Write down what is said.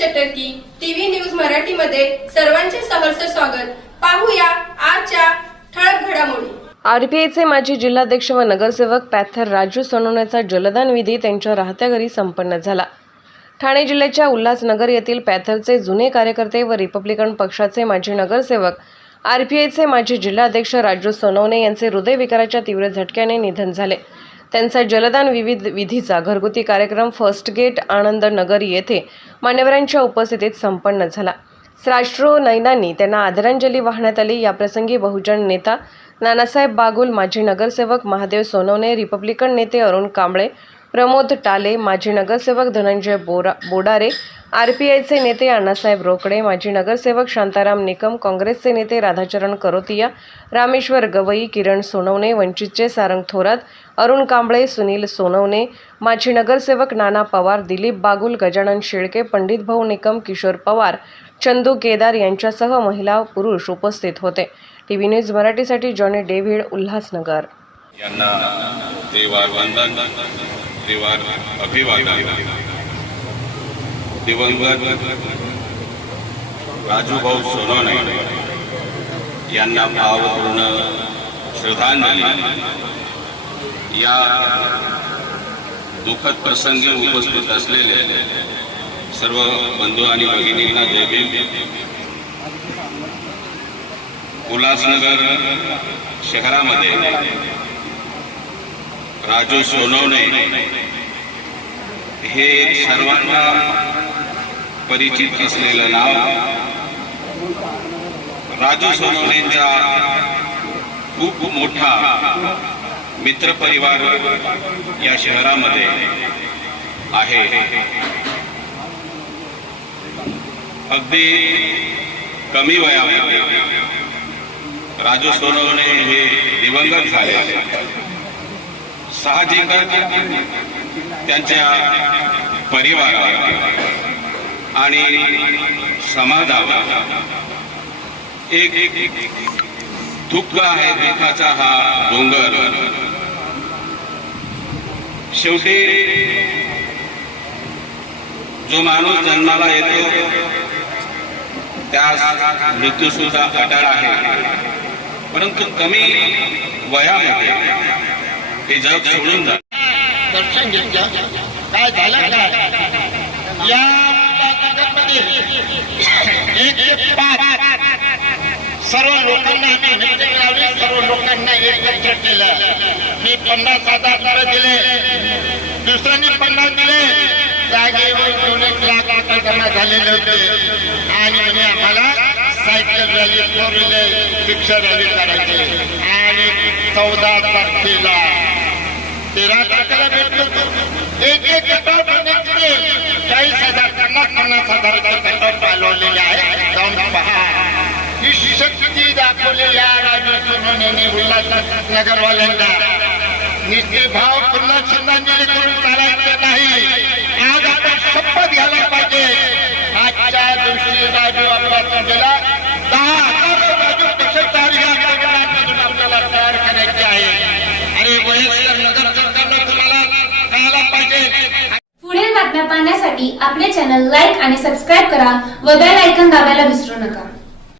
चटर्की TV news मराठीमध्ये सर्वांचे सहर्ष स्वागत. पाहूया आजच्या ठळक घडामोडी. आरपीआयचे माजी जिल्हाध्यक्ष व नगरसेवक पॅथर राजू सोनवण्याचा जलदान विधी त्यांच्या राहत्या घरी संपन्न झाला. ठाणे जिल्ह्याच्या उल्हासनगर येथील पॅथरचे जुने कार्यकर्ते व रिपब्लिकन पक्षाचे माजी नगरसेवक आरपीआयचे माजी जिल्हाध्यक्ष राजू सोनवणे यांचे हृदयविकाराच्या तीव्र झटक्याने निधन झाले. त्यांचा जलदान विविध विधीचा घरगुती कार्यक्रम फर्स्ट गेट आनंद नगर येथे मान्यवरांच्या उपस्थितीत संपन्न झाला. राष्ट्रो नैनांनी त्यांना आदरांजली वाहण्यात आली. याप्रसंगी बहुजन नेता नानासाहेब बागुल माजी नगरसेवक महादेव सोनवणे रिपब्लिकन नेते अरुण कांबळे प्रमोद टाले माजी नगरसेवक धनंजय बोरा बोडारे आर पी आयचे नेते अण्णासाहेब रोकडे माजी नगरसेवक शांताराम निकम काँग्रेसचे नेते राधाचरण करोतिया रामेश्वर गवई किरण सोनवणे वंचितचे सारंग थोरात अरुण कांबळे सुनील सोनवणे माजी नगरसेवक नाना पवार दिलीप बागुल गजानन शेळके पंडित भाऊ निकम किशोर पवार चंदू केदार यांच्यासह महिला पुरुष उपस्थित होते. टी व्ही न्यूज मराठीसाठी जॉनी डेव्हिड उल्हासनगर. यांना अभिवादन. दिवंगत राजूभाऊ सोनवणे यांना भावपूर्ण श्रद्धांजली. या दुःखद प्रसंगी उपस्थित असलेले सर्व बंधू आणि भगिनींना जय भीम. उल्हासनगर शहरामध्ये राजू सोनवणे हे सर्वांना परिचित असलेलं नाव. राजू सोनवणेंचा खूप मोठा मित्रपरिवार या शहरामध्ये आहे. अगदी कमी वयामध्ये राजू सोनवणे हे दिवंगत झाले. साहजिकच त्यांच्या परिवारावर आणि समाजावर एक दुःख आहे दुःखाचा हा डोंगर. शेवटी जो माणूस जन्माला येतो त्यास मृत्यू सुद्धा अटळ आहे. परंतु कमी वयामध्ये हे जग सोडून जा. दर्शन घेतलं काय झालं काय या जगतमध्ये एक ते पाच. सर्व लोकांना आम्ही मिटिंग लावली सर्व लोकांना एकत्र केलं. मी पन्नास हजार दिले. दुसऱ्यांनी पन्नास दिले. जागेवर दोन एक लाख आता जमा झालेले होते. आणि म्हणे आम्हाला सायकल रॅली फोर व्हीलर रिक्षा रॅली करायची. आणि चौदा तारखेला तेरा तारखेला भेटलो एक एक कटाव बनवते चाळीस हजार पन्नास पन्नास हजार कटाव चालवलेले आहे जाऊन पहा. ही शक्ती दाखवलेली या राजू उल्हास नगरवाल्यांना निश्चित भाव पुन्हा श्रद्धांजली करून चालायचं नाही. पुढील आपले चॅनल लाईक आणि सबस्क्राईब करा व बेल ऐकन दाबायला विसरू नका.